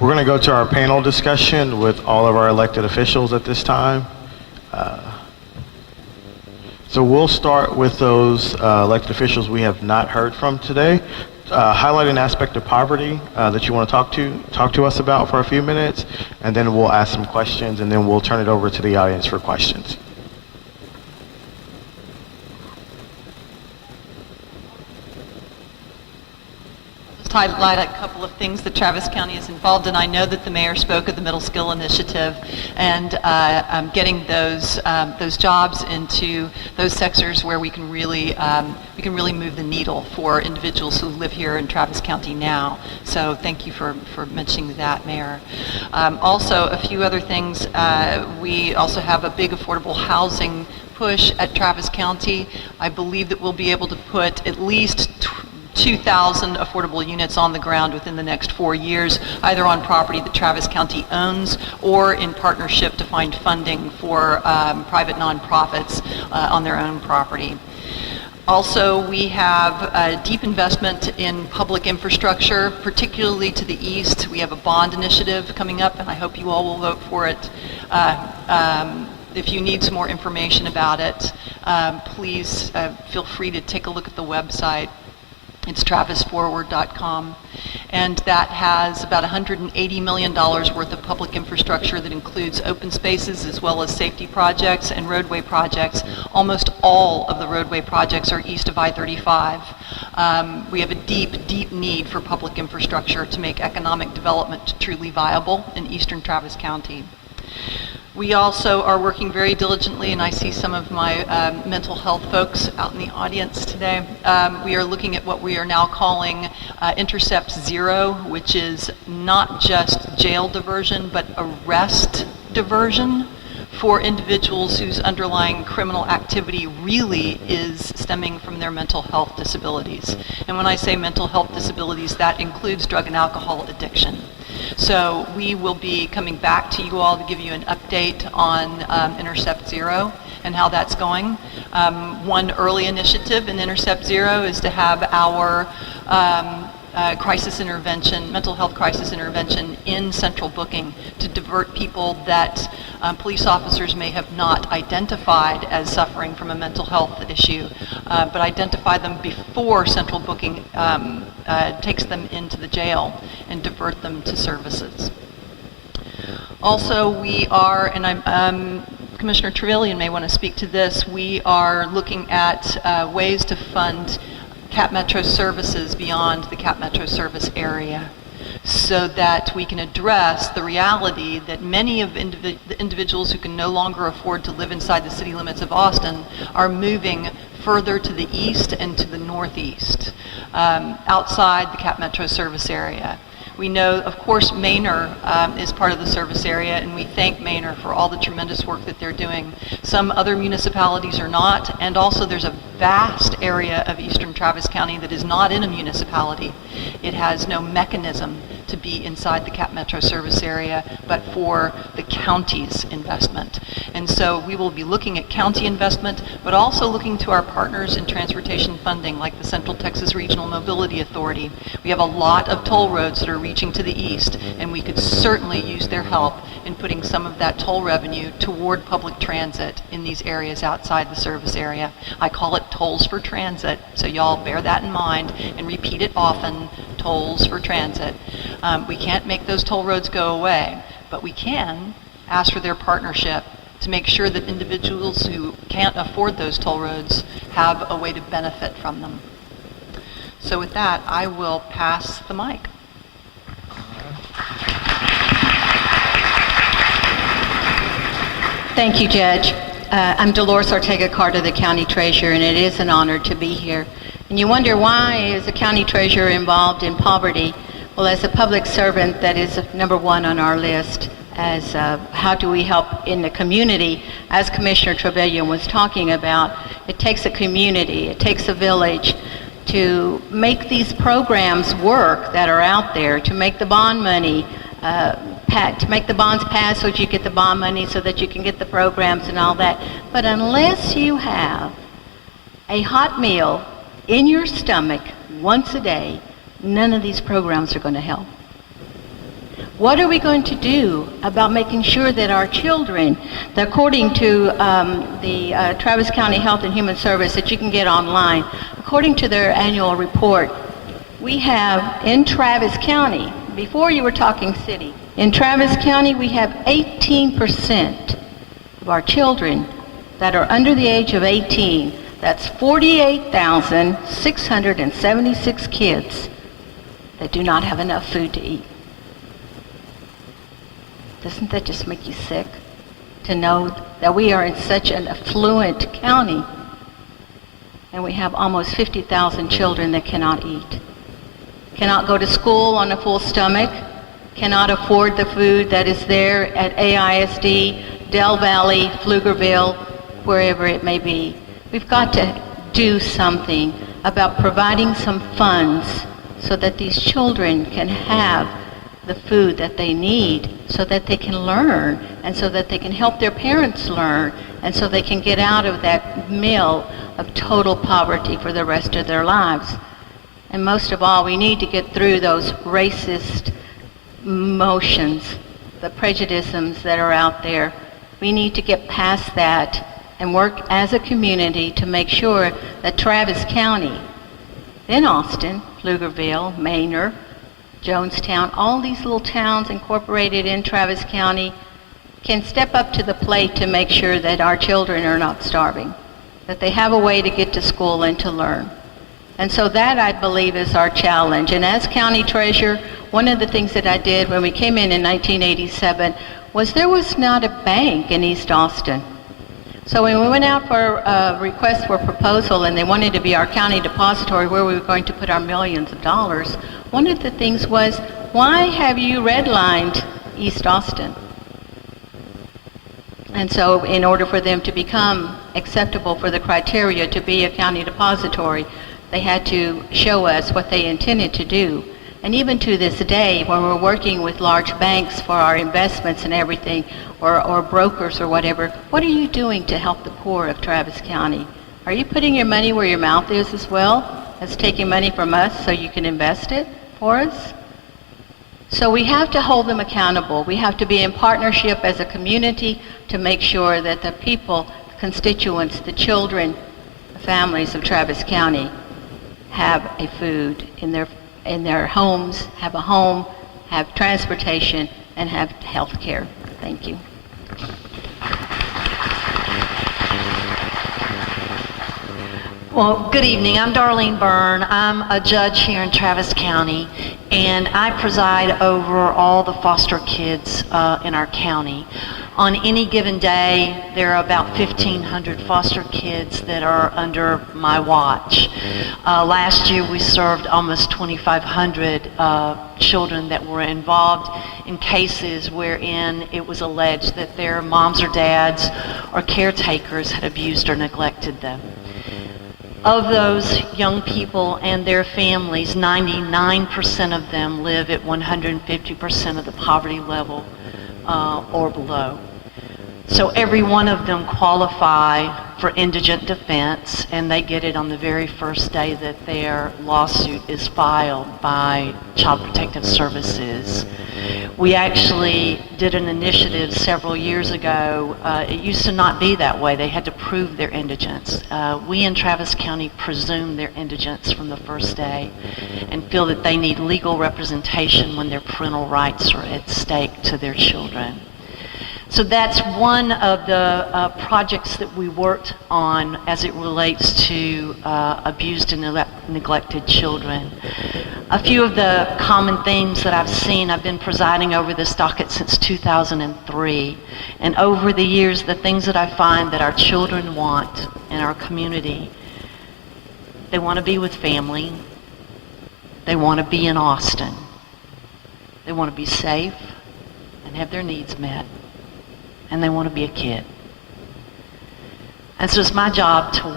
We're going to go to our panel discussion with all of our elected officials at this time. So we'll start with those elected officials we have not heard from today. Highlight an aspect of poverty that you want to talk to us about for a few minutes, and then we'll ask some questions, and then we'll turn it over to the audience for questions. Highlight a couple of things that Travis County is involved in. I know that the mayor spoke of the Middle Skill Initiative and getting those jobs into those sectors where we can really move the needle for individuals who live here in Travis County now. So thank you for mentioning that, Mayor. Also, a few other things. We also have a big affordable housing push at Travis County. I believe that we'll be able to put at least 2,000 affordable units on the ground within the next 4 years, either on property that Travis County owns or in partnership to find funding for private nonprofits on their own property. Also, we have a deep investment in public infrastructure, particularly to the east. We have a bond initiative coming up, and I hope you all will vote for it. If you need some more information about it, please feel free to take a look at the website. It's travisforward.com, and that has about $180 million worth of public infrastructure that includes open spaces as well as safety projects and roadway projects. Almost all of the roadway projects are east of I-35. We have a deep need for public infrastructure to make economic development truly viable in eastern Travis County. We also are working very diligently, and I see some of my mental health folks out in the audience today. We are looking at what we are now calling Intercept Zero, which is not just jail diversion, but arrest diversion for individuals whose underlying criminal activity really is stemming from their mental health disabilities. And when I say mental health disabilities, that includes drug and alcohol addiction. So we will be coming back to you all to give you an update on Intercept Zero and how that's going. One early initiative in Intercept Zero is to have our crisis intervention, mental health crisis intervention in central booking to divert people that police officers may have not identified as suffering from a mental health issue, but identify them before central booking takes them into the jail and divert them to services. Also, we are, and Commissioner Travillion may want to speak to this, we are looking at ways to fund Cap Metro services beyond the Cap Metro service area, so that we can address the reality that many of the individuals who can no longer afford to live inside the city limits of Austin are moving further to the east and to the northeast, outside the Cap Metro service area. We know, of course, Manor is part of the service area, and we thank Manor for all the tremendous work that they're doing. Some other municipalities are not, and also there's a vast area of eastern Travis County that is not in a municipality. It has no mechanism to be inside the Cap Metro service area, but for the county's investment. And so we will be looking at county investment, but also looking to our partners in transportation funding, like the Central Texas Regional Mobility Authority. We have a lot of toll roads that are reaching to the east, and we could certainly use their help in putting some of that toll revenue toward public transit in these areas outside the service area. I call it tolls for transit, so y'all bear that in mind and repeat it often, tolls for transit. We can't make those toll roads go away, but we can ask for their partnership to make sure that individuals who can't afford those toll roads have a way to benefit from them. So with that, I will pass the mic. Thank you, Judge. I'm Dolores Ortega, Carter, the County Treasurer, and it is an honor to be here. And you wonder, why is the County Treasurer involved in poverty? Well, as a public servant, that is number one on our list as how do we help in the community. As Commissioner Travillion was talking about, it takes a community, it takes a village to make these programs work that are out there, to make the bond money, to make the bonds pass so that you get the bond money so that you can get the programs and all that. But unless you have a hot meal in your stomach once a day, none of these programs are going to help. What are we going to do about making sure that our children, that according to the Travis County Health and Human Service that you can get online, according to their annual report, we have in Travis County, before you were talking city, in Travis County we have 18% of our children that are under the age of 18. That's 48,676 kids that do not have enough food to eat. Doesn't that just make you sick to know that we are in such an affluent county and we have almost 50,000 children that cannot eat, cannot go to school on a full stomach, cannot afford the food that is there at AISD, Del Valley, Pflugerville, wherever it may be. We've got to do something about providing some funds so that these children can have the food that they need so that they can learn and so that they can help their parents learn and so they can get out of that mill of total poverty for the rest of their lives. And most of all, we need to get through those racist motions, the prejudices that are out there. We need to get past that and work as a community to make sure that Travis County, then Austin, Pflugerville, Manor, Jonestown, all these little towns incorporated in Travis County can step up to the plate to make sure that our children are not starving, that they have a way to get to school and to learn. And so that, I believe, is our challenge. And as county treasurer, one of the things that I did when we came in 1987 was there was not a bank in East Austin. So when we went out for a request for proposal and they wanted to be our county depository where we were going to put our millions of dollars, one of the things was, why have you redlined East Austin? And so in order for them to become acceptable for the criteria to be a county depository, they had to show us what they intended to do. And even to this day, when we're working with large banks for our investments and everything, or brokers or whatever, what are you doing to help the poor of Travis County? Are you putting your money where your mouth is as well as taking money from us so you can invest it for us? So we have to hold them accountable. We have to be in partnership as a community to make sure that the people, the constituents, the children, the families of Travis County have a food in their homes, have a home, have transportation, and have health care. Thank you. Well, good evening. I'm Darlene Byrne. I'm a judge here in Travis County, and I preside over all the foster kids in our county. On any given day, there are about 1,500 foster kids that are under my watch. Last year, we served almost 2,500 children that were involved in cases wherein it was alleged that their moms or dads or caretakers had abused or neglected them. Of those young people and their families, 99% of them live at 150% of the poverty level or below. So every one of them qualify for indigent defense, and they get it on the very first day that their lawsuit is filed by Child Protective Services. We actually did an initiative several years ago. It used to not be that way. They had to prove their indigence. We in Travis County presume their indigence from the first day and feel that they need legal representation when their parental rights are at stake to their children. So that's one of the projects that we worked on as it relates to abused and neglected children. A few of the common themes that I've seen, I've been presiding over this docket since 2003. And over the years, the things that I find that our children want in our community, they want to be with family. They want to be in Austin. They want to be safe and have their needs met. And they want to be a kid. And so it's my job to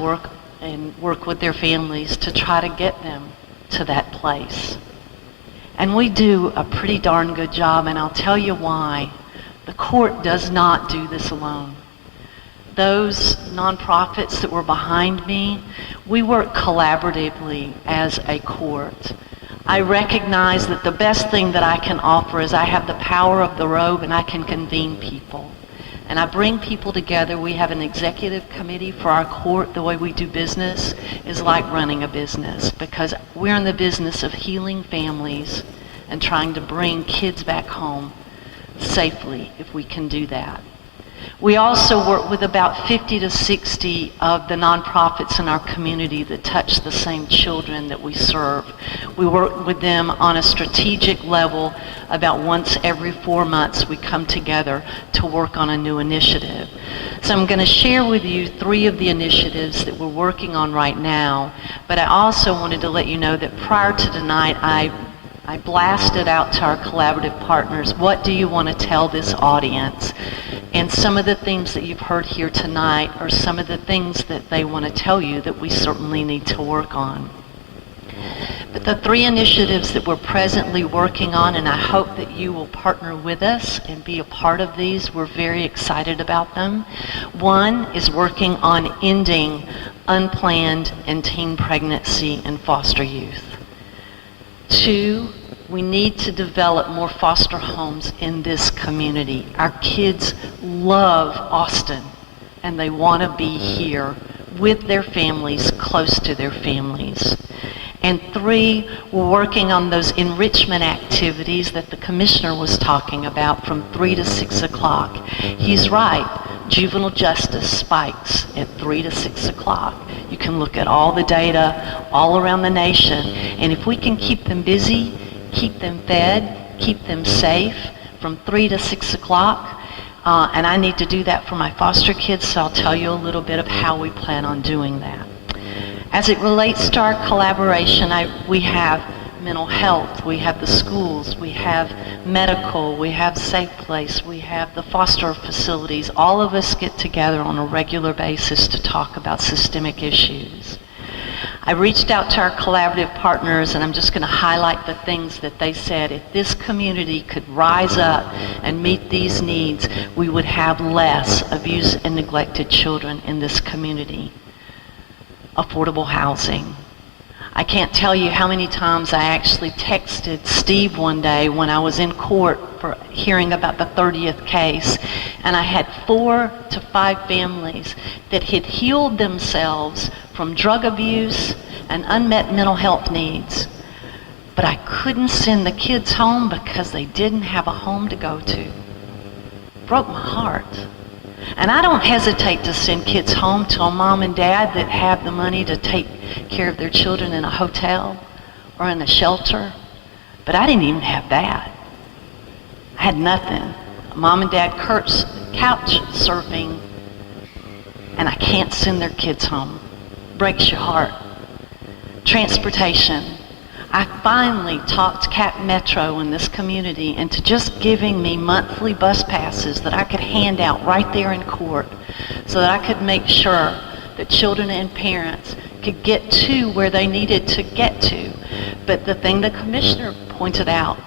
work with their families to try to get them to that place. And we do a pretty darn good job, and I'll tell you why. The court does not do this alone. Those nonprofits that were behind me, we work collaboratively as a court. I recognize that the best thing that I can offer is I have the power of the robe and I can convene people. And I bring people together. We have an executive committee for our court. The way we do business is like running a business, because we're in the business of healing families and trying to bring kids back home safely if we can do that. We also work with about 50 to 60 of the nonprofits in our community that touch the same children that we serve. We work with them on a strategic level. About once every 4 months we come together to work on a new initiative. So I'm going to share with you 3 of the initiatives that we're working on right now, but I also wanted to let you know that prior to tonight I blasted out to our collaborative partners, what do you want to tell this audience? And some of the things that you've heard here tonight are some of the things that they want to tell you that we certainly need to work on. But the 3 initiatives that we're presently working on, and I hope that you will partner with us and be a part of these, we're very excited about them. One is working on ending unplanned and teen pregnancy in foster youth. 2, we need to develop more foster homes in this community. Our kids love Austin, and they want to be here with their families, close to their families. And 3, we're working on those enrichment activities that the commissioner was talking about from 3 to 6 o'clock. He's right. Juvenile justice spikes at 3 to 6 o'clock. You can look at all the data all around the nation. And if we can keep them busy, keep them fed, keep them safe from 3 to 6 o'clock, and I need to do that for my foster kids, so I'll tell you a little bit of how we plan on doing that. As it relates to our collaboration, we have mental health, we have the schools, we have medical, we have Safe Place, we have the foster facilities. All of us get together on a regular basis to talk about systemic issues. I reached out to our collaborative partners, and I'm just going to highlight the things that they said. If this community could rise up and meet these needs, we would have less abused and neglected children in this community. Affordable housing. I can't tell you how many times I actually texted Steve one day when I was in court for hearing about the 30th case, and I had 4 to 5 families that had healed themselves from drug abuse and unmet mental health needs, but I couldn't send the kids home because they didn't have a home to go to. Broke my heart. And I don't hesitate to send kids home to a mom and dad that have the money to take care of their children in a hotel or in a shelter, but I didn't even have that. I had nothing. Mom and dad couch surfing, and I can't send their kids home. Breaks your heart. Transportation. I finally talked Cap Metro in this community into just giving me monthly bus passes that I could hand out right there in court so that I could make sure that children and parents could get to where they needed to get to. But the thing the commissioner pointed out,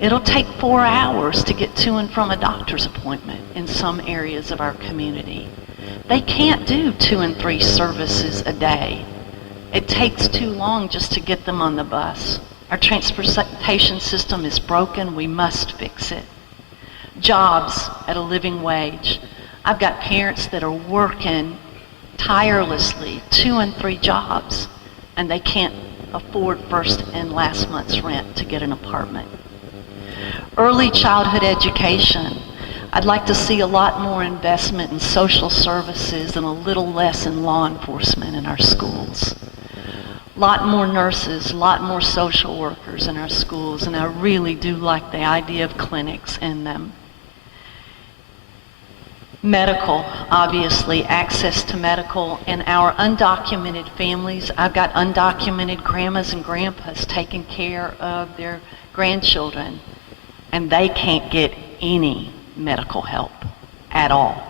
it'll take 4 hours to get to and from a doctor's appointment in some areas of our community. They can't do 2 and 3 services a day. It takes too long just to get them on the bus. Our transportation system is broken. We must fix it. Jobs at a living wage. I've got parents that are working tirelessly, 2 and 3 jobs, and they can't afford first and last month's rent to get an apartment. Early childhood education. I'd like to see a lot more investment in social services and a little less in law enforcement in our schools. A lot more nurses, a lot more social workers in our schools, and I really do like the idea of clinics in them. Medical, obviously, access to medical, and our undocumented families. I've got undocumented grandmas and grandpas taking care of their grandchildren, and they can't get any medical help at all.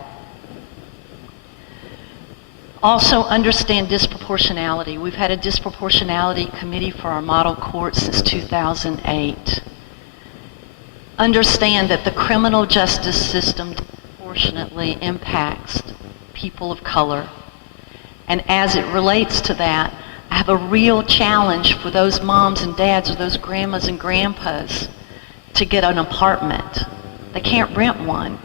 Also understand disproportionality. We've had a disproportionality committee for our model court since 2008. Understand that the criminal justice system disproportionately impacts people of color. And as it relates to that, I have a real challenge for those moms and dads or those grandmas and grandpas to get an apartment. They can't rent one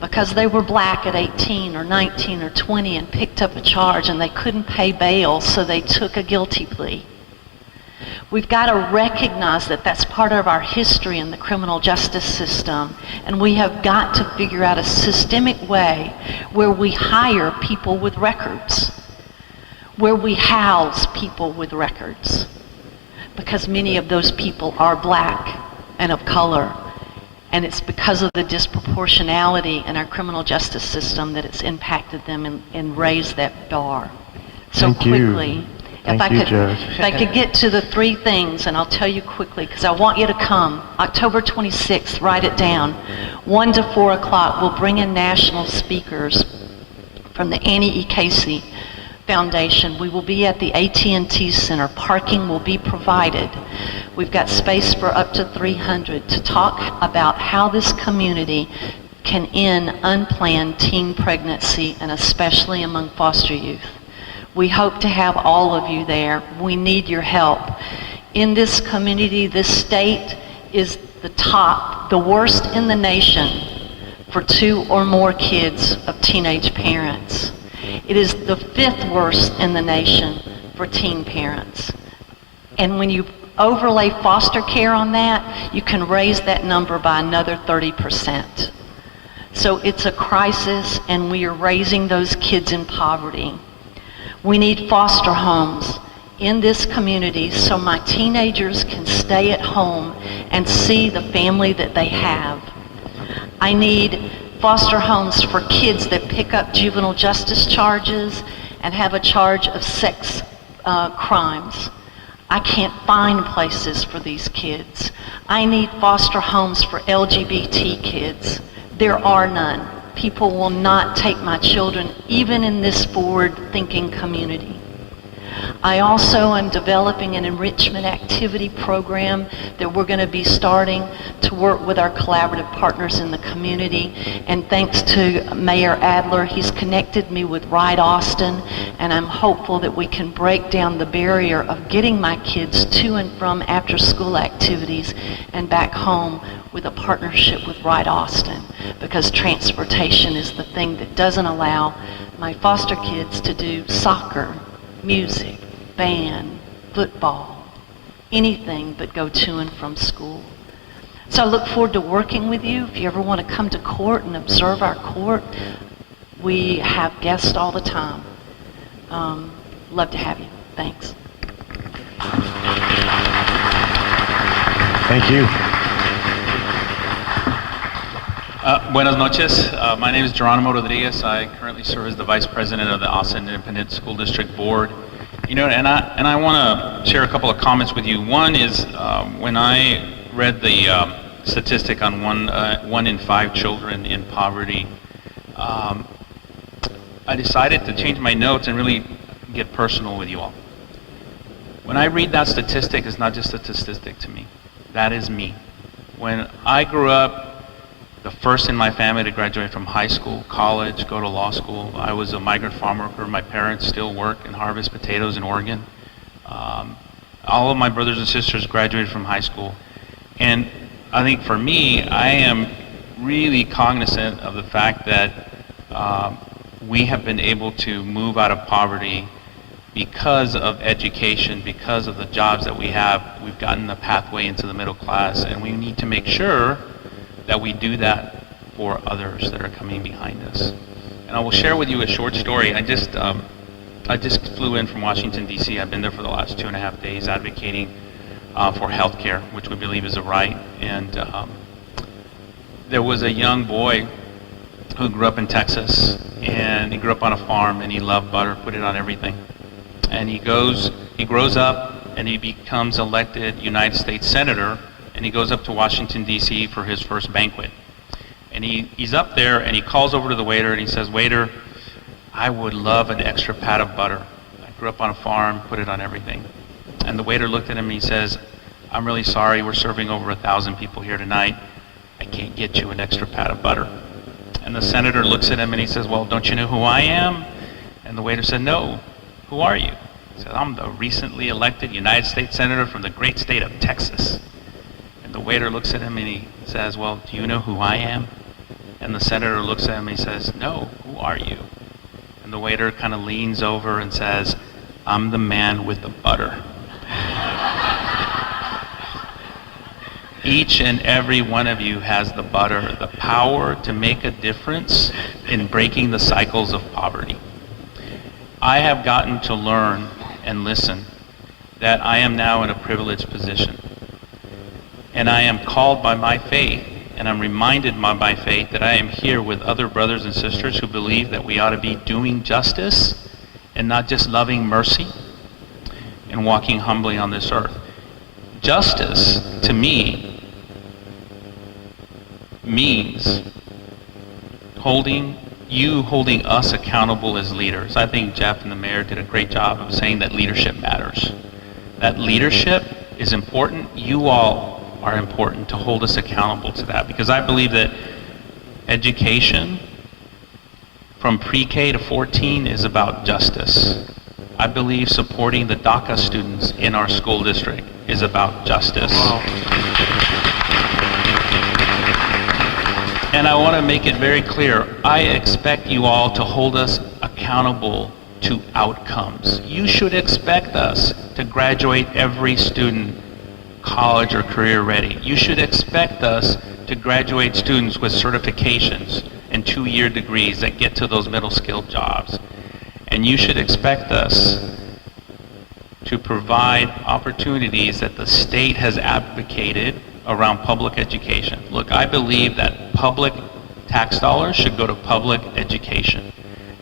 because they were black at 18 or 19 or 20 and picked up a charge and they couldn't pay bail, so they took a guilty plea. We've got to recognize that that's part of our history in the criminal justice system, and we have got to figure out a systemic way where we hire people with records, where we house people with records, because many of those people are black and of color, and it's because of the disproportionality in our criminal justice system that it's impacted them and raised that bar so Thank you. quickly. Thank you, Judge. If I could get to the three things, and I'll tell you quickly, because I want you to come. October 26th, write it down. 1 to 4 o'clock, we'll bring in national speakers from the Annie E. Casey Foundation. We will be at the AT&T Center. Parking will be provided. We've got space for up to 300 to talk about how this community can end unplanned teen pregnancy, and especially among foster youth. We hope to have all of you there. We need your help. In this community, this state is the worst in the nation for 2 or more kids of teenage parents. It is the 5th worst in the nation for teen parents. And when you overlay foster care on that, you can raise that number by another 30%. So it's a crisis, and we are raising those kids in poverty. We need foster homes in this community so my teenagers can stay at home and see the family that they have. I need foster homes for kids that pick up juvenile justice charges and have a charge of sex crimes. I can't find places for these kids. I need foster homes for LGBT kids. There are none. People will not take my children, even in this forward-thinking community. I also am developing an enrichment activity program that we're going to be starting to work with our collaborative partners in the community. And thanks to Mayor Adler, he's connected me with Right Austin, and I'm hopeful that we can break down the barrier of getting my kids to and from after-school activities and back home with a partnership with Right Austin, because transportation is the thing that doesn't allow my foster kids to do soccer, music, band, football, anything but go to and from school. So I look forward to working with you. If you ever want to come to court and observe our court, we have guests all the time. Love to have you. Thanks. Thank you. Buenas noches. My name is Geronimo Rodriguez. I currently serve as the Vice President of the Austin Independent School District Board. You know, and I want to share a couple of comments with you. One is when I read the statistic on 1 in 5 children in poverty, I decided to change my notes and really get personal with you all. When I read that statistic, it's not just a statistic to me. That is me. When I grew up, the first in my family to graduate from high school, college, go to law school. I was a migrant farm worker. My parents still work and harvest potatoes in Oregon. All of my brothers and sisters graduated from high school. And I think for me, I am really cognizant of the fact that we have been able to move out of poverty because of education, because of the jobs that we have. We've gotten a pathway into the middle class, and we need to make sure that we do that for others that are coming behind us. And I will share with you a short story. I just flew in from Washington, D.C. I've been there for the last 2.5 days advocating for health care, which we believe is a right. And there was a young boy who grew up in Texas, and he grew up on a farm, and he loved butter, put it on everything. And he grows up, and he becomes elected United States Senator, and he goes up to Washington, D.C. for his first banquet. And he's up there, and he calls over to the waiter, and he says, "Waiter, I would love an extra pat of butter. I grew up on a farm, put it on everything." And the waiter looked at him, and he says, "I'm really sorry, we're serving over 1,000 people here tonight. I can't get you an extra pat of butter." And the senator looks at him, and he says, "Well, don't you know who I am?" And the waiter said, "No, who are you?" He says, I'm the recently elected United States Senator from the great state of Texas. And the waiter looks at him and he says, well, do you know who I am? And the senator looks at him and he says, no, who are you? And the waiter kind of leans over and says, I'm the man with the butter. Each and every one of you has the butter, the power to make a difference in breaking the cycles of poverty. I have gotten to learn and listen that I am now in a privileged position. And I am called by my faith, and I'm reminded by my faith that I am here with other brothers and sisters who believe that we ought to be doing justice and not just loving mercy and walking humbly on this earth. Justice, to me, means holding us accountable as leaders. I think Jeff and the mayor did a great job of saying that leadership matters. That leadership is important. You all are important to hold us accountable to that, because I believe that education from pre-K to 14 is about justice. I believe supporting the DACA students in our school district is about justice. And I want to make it very clear, I expect you all to hold us accountable to outcomes. You should expect us to graduate every student college or career ready. You should expect us to graduate students with certifications and 2-year degrees that get to those middle skilled jobs. And you should expect us to provide opportunities that the state has advocated around public education. Look, I believe that public tax dollars should go to public education.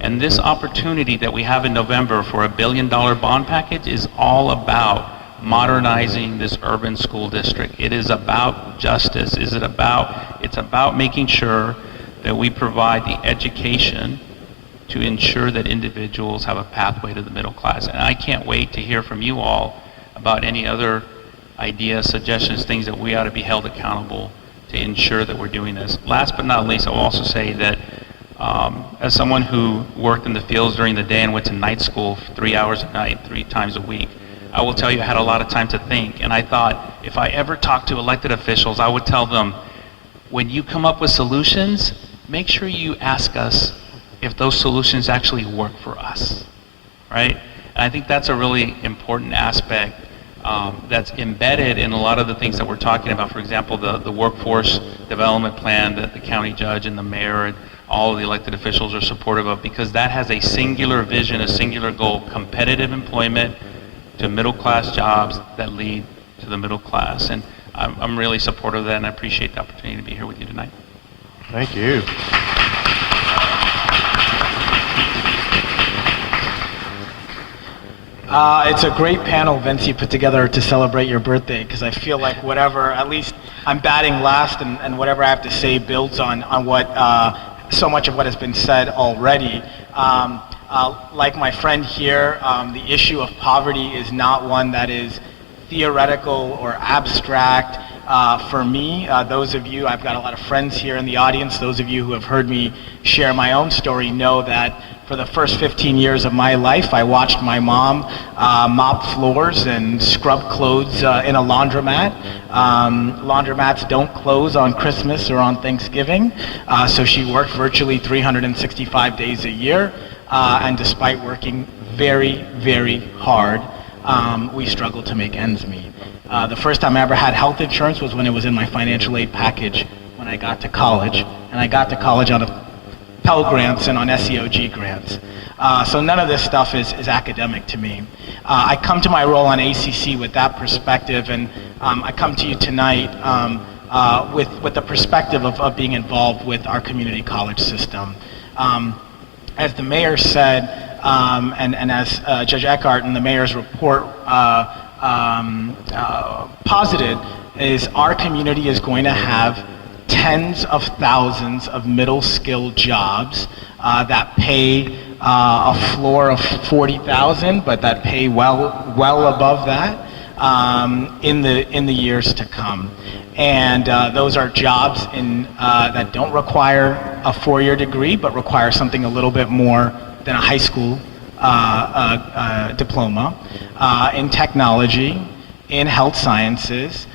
And this opportunity that we have in November for a $1 billion bond package is all about modernizing this urban school district. It is about justice. It's about making sure that we provide the education to ensure that individuals have a pathway to the middle class. And I can't wait to hear from you all about any other ideas, suggestions, things that we ought to be held accountable to ensure that we're doing this. Last but not least, I'll also say that as someone who worked in the fields during the day and went to night school for 3 hours a night, 3 times a week, I will tell you I had a lot of time to think. And I thought if I ever talked to elected officials, I would tell them, when you come up with solutions, make sure you ask us if those solutions actually work for us, right? And I think that's a really important aspect that's embedded in a lot of the things that we're talking about. For example, the workforce development plan that the county judge and the mayor and all of the elected officials are supportive of, because that has a singular vision, a singular goal: competitive employment to middle class jobs that lead to the middle class. And I'm really supportive of that, and I appreciate the opportunity to be here with you tonight. Thank you. It's a great panel, Vince, you put together to celebrate your birthday, because I feel like whatever, at least I'm batting last, and whatever I have to say builds on what so much of what has been said already. Like my friend here, the issue of poverty is not one that is theoretical or abstract. For me, those of you, I've got a lot of friends here in the audience, those of you who have heard me share my own story know that for the first 15 years of my life, I watched my mom mop floors and scrub clothes in a laundromat. Laundromats don't close on Christmas or on Thanksgiving, so she worked virtually 365 days a year, and despite working very, very hard, we struggled to make ends meet. The first time I ever had health insurance was when it was in my financial aid package when I got to college, and I got to college on a Pell Grants and on SEOG grants. So none of this stuff is academic to me. I come to my role on ACC with that perspective, and I come to you tonight with the perspective of being involved with our community college system. As the mayor said, and as Judge Eckhardt in the mayor's report posited, is our community is going to have tens of thousands of middle-skilled jobs that pay a floor of $40,000, but that pay well above that in the years to come. And those are jobs that don't require a 4-year degree, but require something a little bit more than a high school diploma in technology, in health sciences,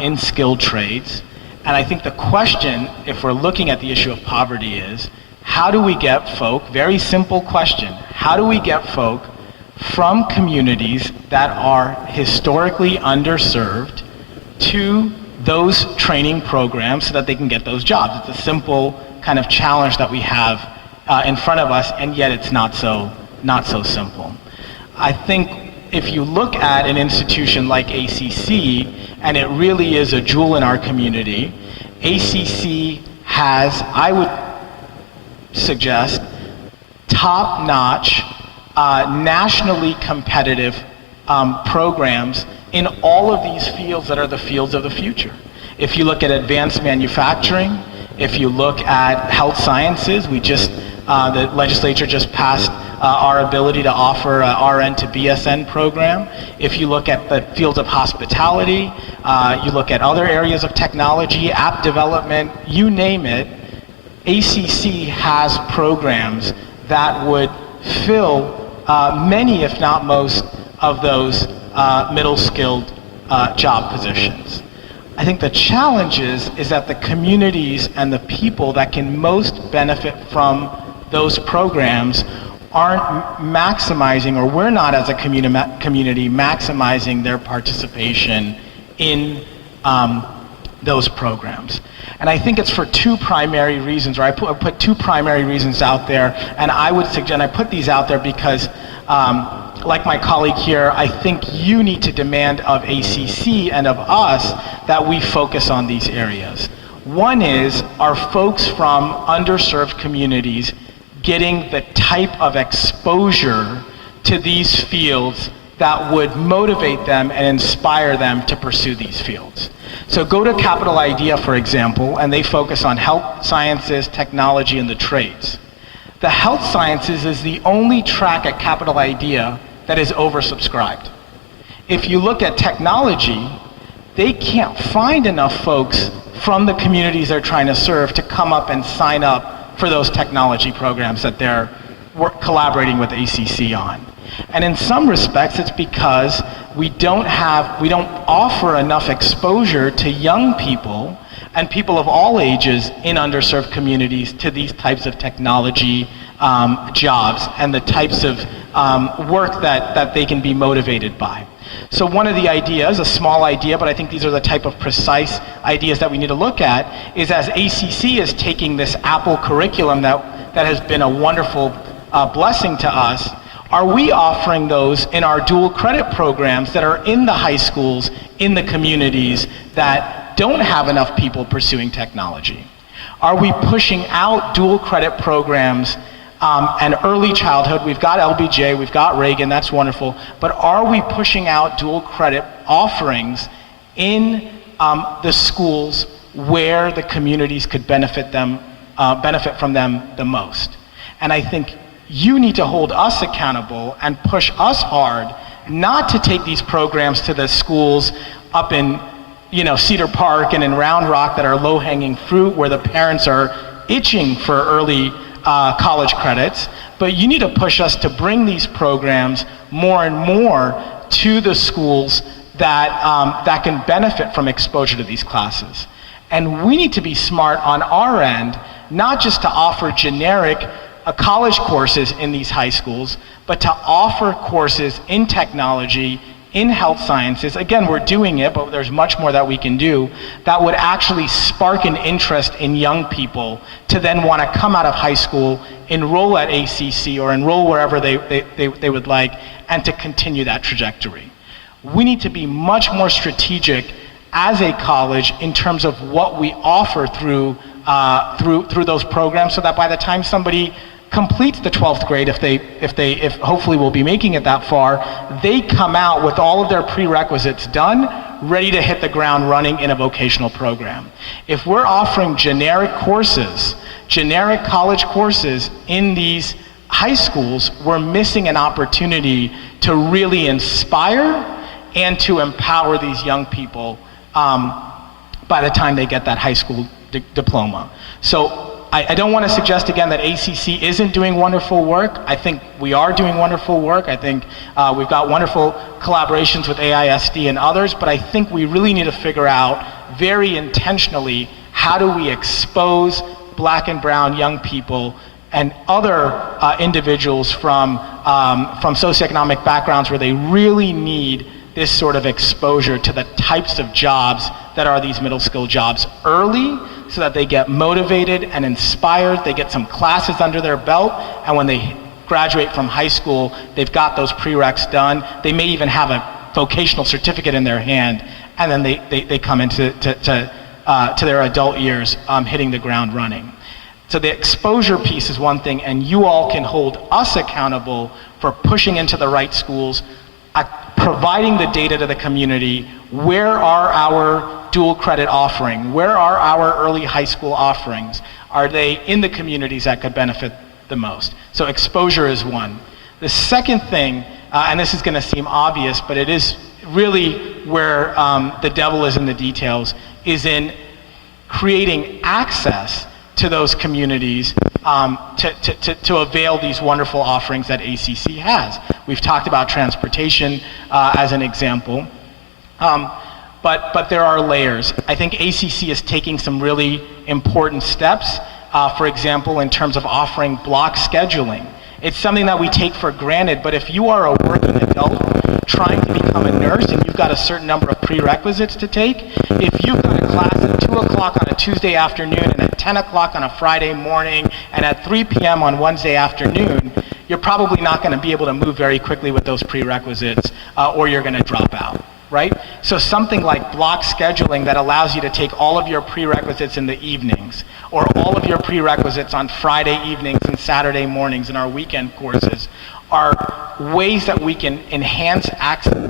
in skilled trades. And I think the question, if we're looking at the issue of poverty, is how do we get folk, very simple question, how do we get folk from communities that are historically underserved to those training programs so that they can get those jobs? It's a simple kind of challenge that we have in front of us, and yet it's not so simple. I think if you look at an institution like ACC, and it really is a jewel in our community, ACC has, I would suggest, top-notch, nationally competitive programs in all of these fields that are the fields of the future. If you look at advanced manufacturing, if you look at health sciences, the legislature just passed our ability to offer a RN to BSN program. If you look at the fields of hospitality, you look at other areas of technology, app development, you name it, ACC has programs that would fill many, if not most, of those middle skilled job positions. I think the challenge is that the communities and the people that can most benefit from those programs aren't maximizing, or we're not as a community maximizing their participation in those programs. And I think it's for two primary reasons, or I put two primary reasons out there, and I would suggest, and I put these out there because, like my colleague here, I think you need to demand of ACC and of us that we focus on these areas. One is, are folks from underserved communities getting the type of exposure to these fields that would motivate them and inspire them to pursue these fields? So go to Capital Idea, for example, and they focus on health sciences, technology, and the trades. The health sciences is the only track at Capital Idea that is oversubscribed. If you look at technology, they can't find enough folks from the communities they're trying to serve to come up and sign up for those technology programs that they're collaborating with ACC on. And in some respects, it's because we don't offer enough exposure to young people and people of all ages in underserved communities to these types of technology jobs and the types of work that they can be motivated by. So one of the ideas, a small idea, but I think these are the type of precise ideas that we need to look at, is as ACC is taking this Apple curriculum that has been a wonderful blessing to us, are we offering those in our dual credit programs that are in the high schools, in the communities that don't have enough people pursuing technology? Are we pushing out dual credit programs and early childhood? We've got LBJ, we've got Reagan, that's wonderful, but are we pushing out dual credit offerings in the schools where the communities could benefit from them the most? And I think you need to hold us accountable and push us hard not to take these programs to the schools up in Cedar Park and in Round Rock that are low-hanging fruit, where the parents are itching for early college credits, but you need to push us to bring these programs more and more to the schools that can benefit from exposure to these classes. And we need to be smart on our end, not just to offer generic college courses in these high schools, but to offer courses in technology, in health sciences. Again, we're doing it, but there's much more that we can do that would actually spark an interest in young people to then want to come out of high school, enroll at ACC or enroll wherever they would like, and to continue that trajectory. We need to be much more strategic as a college in terms of what we offer through those programs, so that by the time somebody completes the 12th grade, if hopefully we'll be making it that far, they come out with all of their prerequisites done, ready to hit the ground running in a vocational program. If we're offering generic courses, generic college courses in these high schools, we're missing an opportunity to really inspire and to empower these young people by the time they get that high school diploma. So I don't want to suggest again that ACC isn't doing wonderful work. I think we are doing wonderful work. I think we've got wonderful collaborations with AISD and others, but I think we really need to figure out very intentionally how do we expose Black and brown young people and other individuals from socioeconomic backgrounds where they really need this sort of exposure to the types of jobs that are these middle skill jobs early, so that they get motivated and inspired, they get some classes under their belt, and when they graduate from high school, they've got those prereqs done. They may even have a vocational certificate in their hand, and then they come into to their adult years hitting the ground running. So the exposure piece is one thing, and you all can hold us accountable for pushing into the right schools, providing the data to the community. Where are our dual credit offering? Where are our early high school offerings? Are they in the communities that could benefit the most? So exposure is one. The second thing, and this is going to seem obvious, but it is really where the devil is in the details, is in creating access to those communities to avail these wonderful offerings that ACC has. We've talked about transportation as an example, but there are layers. I think ACC is taking some really important steps, for example, in terms of offering block scheduling. It's something that we take for granted, but if you are a working adult trying to become a nurse and you've got a certain number of prerequisites to take, if you've got a class at 2 o'clock on a Tuesday afternoon and at 10 o'clock on a Friday morning and at 3 p.m. on Wednesday afternoon, you're probably not going to be able to move very quickly with those prerequisites, or you're going to drop out, right? So something like block scheduling that allows you to take all of your prerequisites in the evenings, or all of your prerequisites on Friday evenings and Saturday mornings in our weekend courses, are ways that we can enhance access.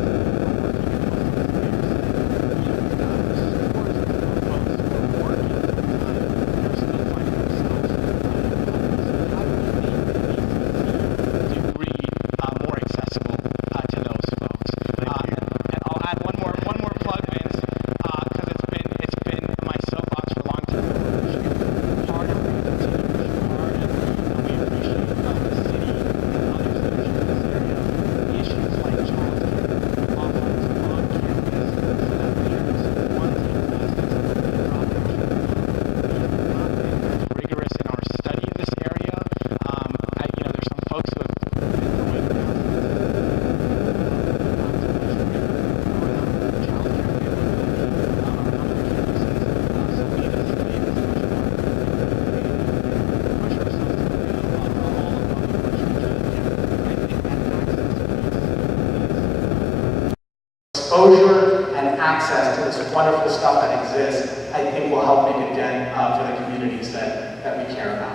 Exposure and access to this wonderful stuff that exists, I think will help make a dent for the communities that we care about.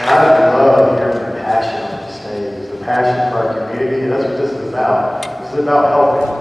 And I love hearing the passion on the stage. The passion for our community, that's what this is about. This is about helping.